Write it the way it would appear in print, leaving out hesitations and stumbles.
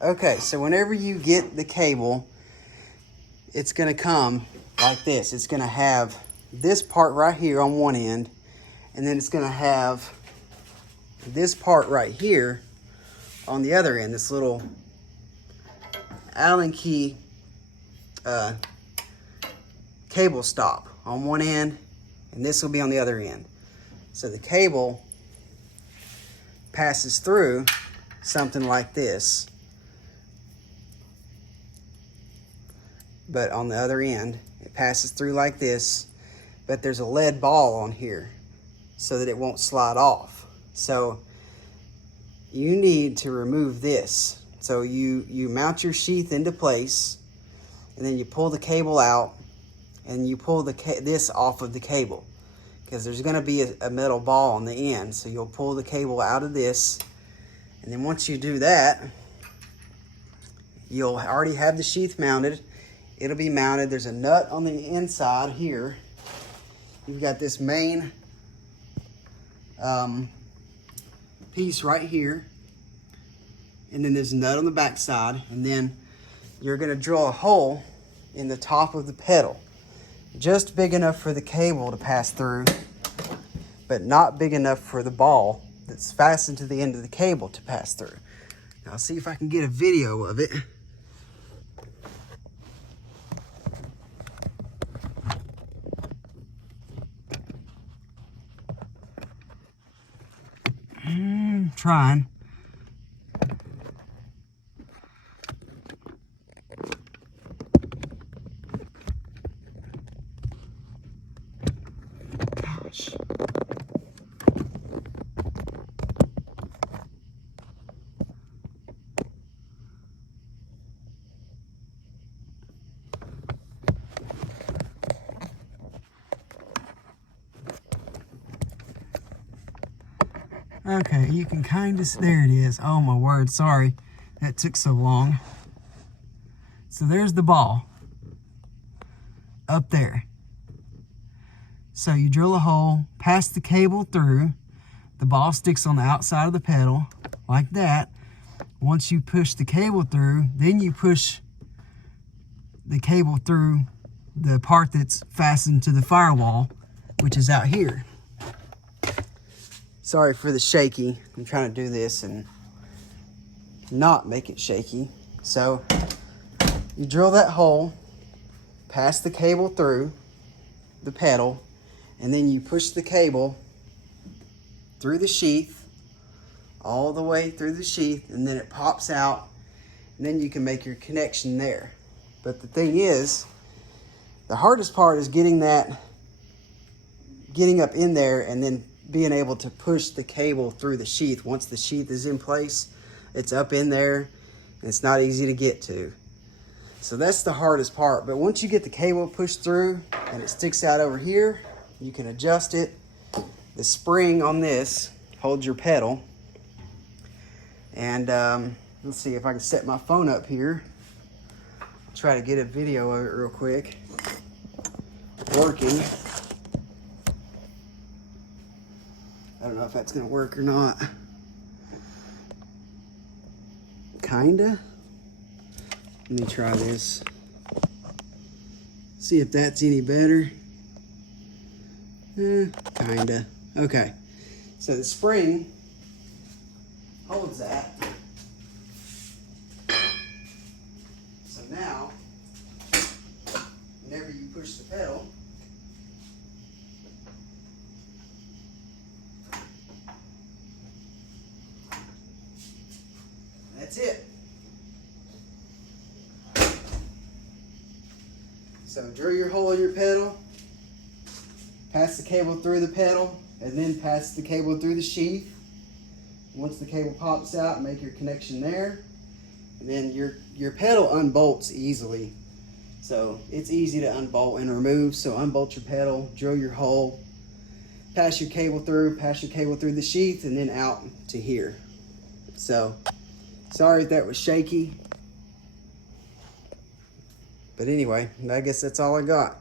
Okay, so whenever you get the cable, it's gonna come like this. It's gonna have this part right here on one end, and then it's gonna have this part right here on the other end, this little Allen key cable stop on one end, and this will be on the other end. So the cable passes through something like this, but on the other end, it passes through like this, but there's a lead ball on here so that it won't slide off. So you need to remove this. So you mount your sheath into place, and then you pull the cable out, and you pull this off of the cable, because there's gonna be a metal ball on the end. So you'll pull the cable out of this, and then once you do that, you'll already have the sheath mounted. It'll be mounted. There's a nut on the inside here. You've got this main piece right here, and then there's a nut on the back side, and then you're gonna drill a hole in the top of the pedal, just big enough for the cable to pass through, but not big enough for the ball that's fastened to the end of the cable to pass through. Now I'll see if I can get a video of it. Trying. Gosh. Okay, you can kind of, there it is. Oh my word, sorry. That took so long. So there's the ball up there. So you drill a hole, pass the cable through, the ball sticks on the outside of the pedal, like that. Once you push the cable through, then you push the cable through the part that's fastened to the firewall, which is out here. Sorry for the shaky. I'm trying to do this and not make it shaky. So you drill that hole, pass the cable through the pedal, and then you push the cable through the sheath, all the way through the sheath, and then it pops out, and then you can make your connection there. But the thing is, the hardest part is getting up in there and then being able to push the cable through the sheath. Once the sheath is in place, it's up in there, and it's not easy to get to. So that's the hardest part. But once you get the cable pushed through and it sticks out over here, you can adjust it. The spring on this holds your pedal. And let's see if I can set my phone up here. I'll try to get a video of it real quick. Working. I don't know if that's gonna work or not. Kinda. Let me try this. See if that's any better. Kinda. Okay. So the spring holds that. So now, whenever you push the pedal, that's it. So drill your hole in your pedal, pass the cable through the pedal, and then pass the cable through the sheath. Once the cable pops out, make your connection there. And then your pedal unbolts easily. So it's easy to unbolt and remove. So unbolt your pedal, drill your hole, pass your cable through the sheath, and then out to here. So sorry if that was shaky. But anyway, I guess that's all I got.